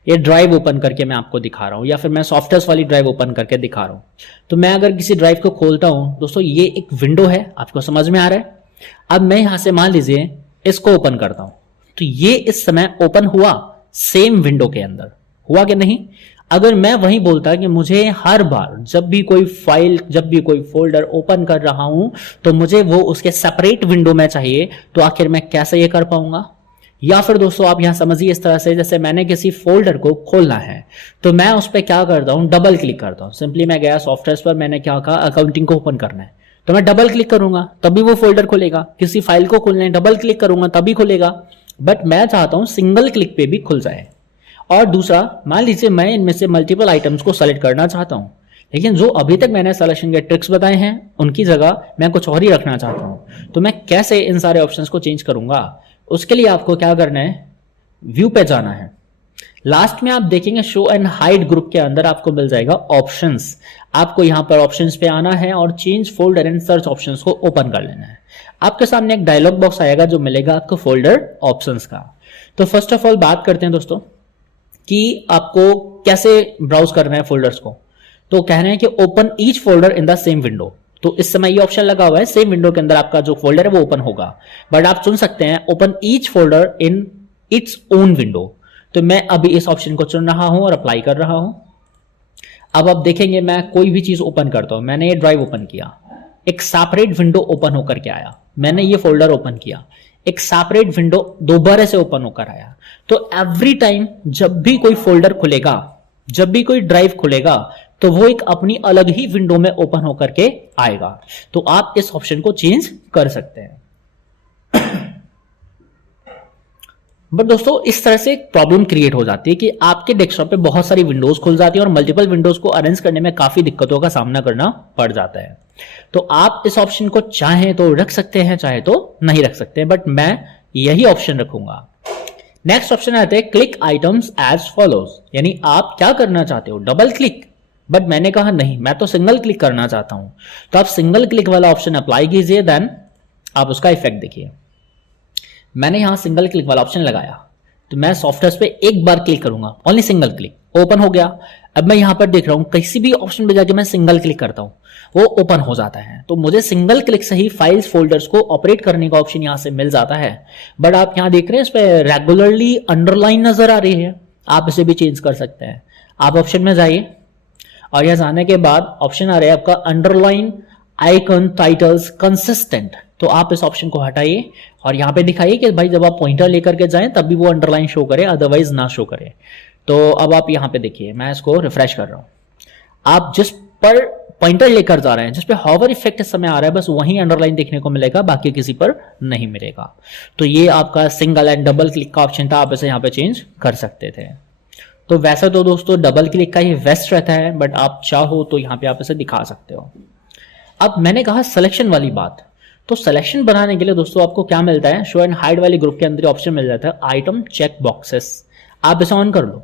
ये ड्राइव ओपन करके मैं आपको दिखा रहा हूं, या फिर मैं सॉफ्टवेयर वाली ड्राइव ओपन करके दिखा रहा हूं। तो मैं अगर किसी ड्राइव को खोलता हूं दोस्तों, ये एक विंडो है, आपको समझ में आ रहा है। अब मैं यहां से मान लीजिए इसको ओपन करता हूं, तो ये इस समय ओपन हुआ सेम विंडो के अंदर, हुआ कि नहीं। अगर मैं वही बोलता कि मुझे हर बार जब भी कोई फाइल, जब भी कोई फोल्डर ओपन कर रहा हूं तो मुझे वो उसके सेपरेट विंडो में चाहिए, तो आखिर मैं कैसे ये कर पाऊंगा। या फिर दोस्तों आप यहां समझिए इस तरह से, जैसे मैंने किसी फोल्डर को खोलना है तो मैं उस पर क्या करता हूं, डबल क्लिक करता हूं। सिंपली मैं गया सॉफ्टवेयर पर, मैंने क्या कहा अकाउंटिंग को ओपन करना है, तो मैं डबल क्लिक करूंगा तभी वो फोल्डर खुलेगा। किसी फाइल को खोलने डबल क्लिक करूंगा तभी खुलेगा। बट मैं चाहता हूं सिंगल क्लिक पे भी खुल जाए। और दूसरा, मान लीजिए मैं इनमें से मल्टीपल आइटम्स को सेलेक्ट करना चाहता हूं, लेकिन जो अभी तक मैंने सिलेक्शन के ट्रिक्स बताए हैं उनकी जगह मैं कुछ और ही रखना चाहता हूं, तो मैं कैसे इन सारे ऑप्शंस को चेंज करूंगा। उसके लिए आपको क्या करना है, व्यू पे जाना है। लास्ट में आप देखेंगे शो एंड हाइड ग्रुप के अंदर आपको मिल जाएगा ऑप्शंस। आपको यहां पर ऑप्शंस पे आना है और change folder and search options को ओपन कर लेना है। आपके सामने एक डायलॉग बॉक्स आएगा जो मिलेगा आपको फोल्डर ऑप्शंस का। तो फर्स्ट ऑफ ऑल बात करते हैं दोस्तों कि आपको कैसे ब्राउज करना है फोल्डर्स को। तो कह रहे हैं कि open each folder in the same window. तो इस समय ये ऑप्शन लगा हुआ है, सेम विंडो के अंदर आपका जो फोल्डर है वो ओपन होगा। बट आप चुन सकते हैं open each folder in its own window. तो मैं अभी इस ऑप्शन को चुन रहा हूं और अप्लाई कर रहा हूं। अब आप देखेंगे मैं कोई भी चीज ओपन करता हूं, मैंने ये ड्राइव ओपन किया, एक सेपरेट विंडो ओपन होकर के आया। मैंने ये फोल्डर ओपन किया, एक सेपरेट विंडो दोबारा से ओपन होकर आया। तो एवरी टाइम जब भी कोई फोल्डर खुलेगा, जब भी कोई ड्राइव खुलेगा, तो वो एक अपनी अलग ही विंडो में ओपन होकर के आएगा। तो आप इस ऑप्शन को चेंज कर सकते हैं। बट दोस्तों इस तरह से एक प्रॉब्लम क्रिएट हो जाती है कि आपके डेस्कटॉप पे बहुत सारी विंडोज खुल जाती है और मल्टीपल विंडोज को अरेंज करने में काफी दिक्कतों का सामना करना पड़ जाता है। तो आप इस ऑप्शन को चाहे तो रख सकते हैं, चाहे तो नहीं रख सकते हैं, बट मैं यही ऑप्शन रखूंगा। नेक्स्ट ऑप्शन आते हैं क्लिक आइटम्स एज फॉलोज, यानी आप क्या करना चाहते हो, डबल क्लिक। बट मैंने कहा नहीं, मैं तो सिंगल क्लिक करना चाहता हूं। तो आप सिंगल क्लिक वाला ऑप्शन अप्लाई कीजिए, देन आप उसका इफेक्ट देखिए। मैंने यहां सिंगल क्लिक वाला ऑप्शन लगाया, तो मैं सॉफ्टवेयर पे एक बार क्लिक करूंगा, ओनली सिंगल क्लिक, ओपन हो गया। अब मैं यहां पर देख रहा हूं किसी भी ऑप्शन पे जाके मैं सिंगल क्लिक करता हूं, वो ओपन हो जाता है। तो मुझे सिंगल क्लिक से ही फाइल्स फोल्डर्स को ऑपरेट करने का ऑप्शन यहां से मिल जाता है। बट आप यहां देख रहे हैं इस पे रेगुलरली अंडरलाइन नजर आ रही है, आप इसे भी चेंज कर सकते हैं। आप ऑप्शन में जाइए और यहां जाने के बाद ऑप्शन आ रहा है आपका अंडरलाइन आइकन टाइटल्स कंसिस्टेंट। तो आप इस ऑप्शन को हटाइए और यहां पे दिखाइए कि भाई जब आप पॉइंटर लेकर के जाएं तब भी वो अंडरलाइन शो करे, अदरवाइज ना शो करे। तो अब आप यहां पे देखिए, मैं इसको रिफ्रेश कर रहा हूं। आप जिस पर पॉइंटर लेकर जा रहे हैं, जिस पे हॉवर इफेक्ट इस समय आ रहा है, बस वही अंडरलाइन देखने को मिलेगा, बाकी किसी पर नहीं मिलेगा। तो ये आपका सिंगल एंड डबल क्लिक का ऑप्शन था, आप इसे यहां पे चेंज कर सकते थे। तो वैसे तो दोस्तों डबल क्लिक का ही बेस्ट रहता है, बट आप चाहो तो यहां पे आप इसे दिखा सकते हो। अब मैंने कहा सिलेक्शन वाली बात, तो सिलेक्शन बनाने के लिए दोस्तों आपको क्या मिलता है, शो एंड हाइड वाले ग्रुप के अंदर ऑप्शन मिल जाता है आइटम चेक बॉक्सेस। आप इसे ऑन कर लो,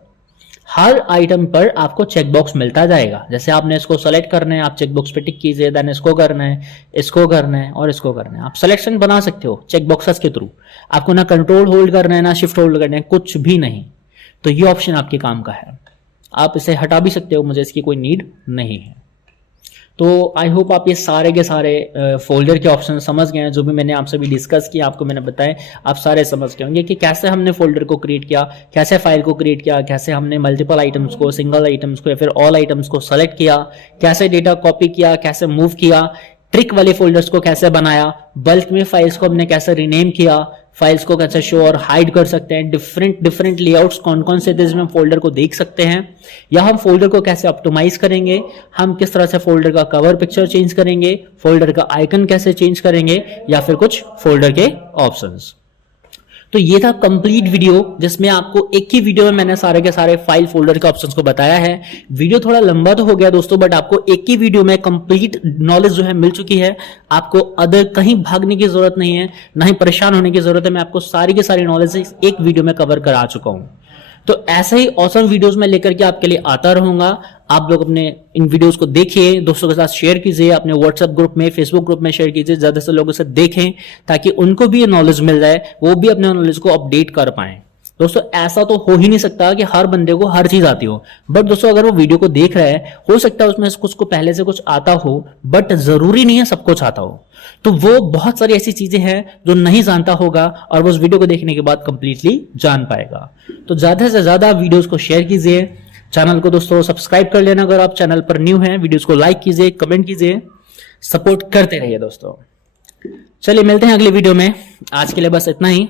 हर आइटम पर आपको चेक बॉक्स मिलता जाएगा। जैसे आपने इसको सेलेक्ट करना है, आप चेक बॉक्स पे टिक कीजिए, देन इसको करना है, इसको करना है और इसको करना है। आप सिलेक्शन बना सकते हो चेक बॉक्सेस के थ्रू। आपको ना कंट्रोल होल्ड करना है, ना शिफ्ट होल्ड करना है, कुछ भी नहीं। तो ये ऑप्शन आपके काम का है, आप इसे हटा भी सकते हो, मुझे इसकी कोई नीड नहीं है। तो आई होप आप ये सारे के सारे फोल्डर के ऑप्शन समझ गए हैं। जो भी मैंने आपसे भी डिस्कस किया, आपको मैंने बताया, आप सारे समझ गए होंगे कि कैसे हमने फोल्डर को क्रिएट किया, कैसे फाइल को क्रिएट किया, कैसे हमने मल्टीपल आइटम्स को, सिंगल आइटम्स को या फिर ऑल आइटम्स को सेलेक्ट किया, कैसे डेटा कॉपी किया, कैसे मूव किया, ट्रिक वाले फोल्डर्स को कैसे बनाया, बल्क में फाइल्स को हमने कैसे रीनेम किया, फाइल्स को कैसे शो और हाइड कर सकते हैं, डिफरेंट लेआउट्स कौन कौन से में फोल्डर को देख सकते हैं, या हम फोल्डर को कैसे ऑप्टिमाइज करेंगे, हम किस तरह से फोल्डर का कवर पिक्चर चेंज करेंगे, फोल्डर का आइकन कैसे चेंज करेंगे, या फिर कुछ फोल्डर के ऑप्शंस। तो ये था कंप्लीट वीडियो, जिसमें आपको एक ही वीडियो में मैंने सारे के सारे फाइल फोल्डर के ऑप्शंस को बताया है। वीडियो थोड़ा लंबा तो हो गया दोस्तों, बट आपको एक ही वीडियो में कंप्लीट नॉलेज जो है मिल चुकी है। आपको अदर कहीं भागने की जरूरत नहीं है, ना ही परेशान होने की जरूरत है। मैं आपको सारी की सारी नॉलेज एक वीडियो में कवर करा चुका हूं। तो ऐसे ही ऑसम वीडियोस में लेकर के आपके लिए आता रहूंगा। आप लोग अपने इन वीडियोस को देखिए, दोस्तों के साथ शेयर कीजिए, अपने व्हाट्सएप ग्रुप में, फेसबुक ग्रुप में शेयर कीजिए, ज्यादा से लोगों से देखें ताकि उनको भी ये नॉलेज मिल जाए, वो भी अपने नॉलेज को अपडेट कर पाए। दोस्तों ऐसा तो हो ही नहीं सकता कि हर बंदे को हर चीज आती हो, बट दोस्तों अगर वो वीडियो को देख रहा है, हो सकता है उसमें कुछ को पहले से कुछ आता हो, बट जरूरी नहीं है सब कुछ आता हो। तो वो बहुत सारी ऐसी चीजें हैं जो नहीं जानता होगा और वो उस वीडियो को देखने के बाद कंप्लीटली जान पाएगा। तो ज्यादा से ज्यादा वीडियोस को शेयर कीजिए, चैनल को दोस्तों सब्सक्राइब कर लेना अगर आप चैनल पर न्यू हैं, वीडियोस को लाइक कीजिए, कमेंट कीजिए, सपोर्ट करते रहिए दोस्तों। चलिए मिलते हैं अगले वीडियो में, आज के लिए बस इतना ही।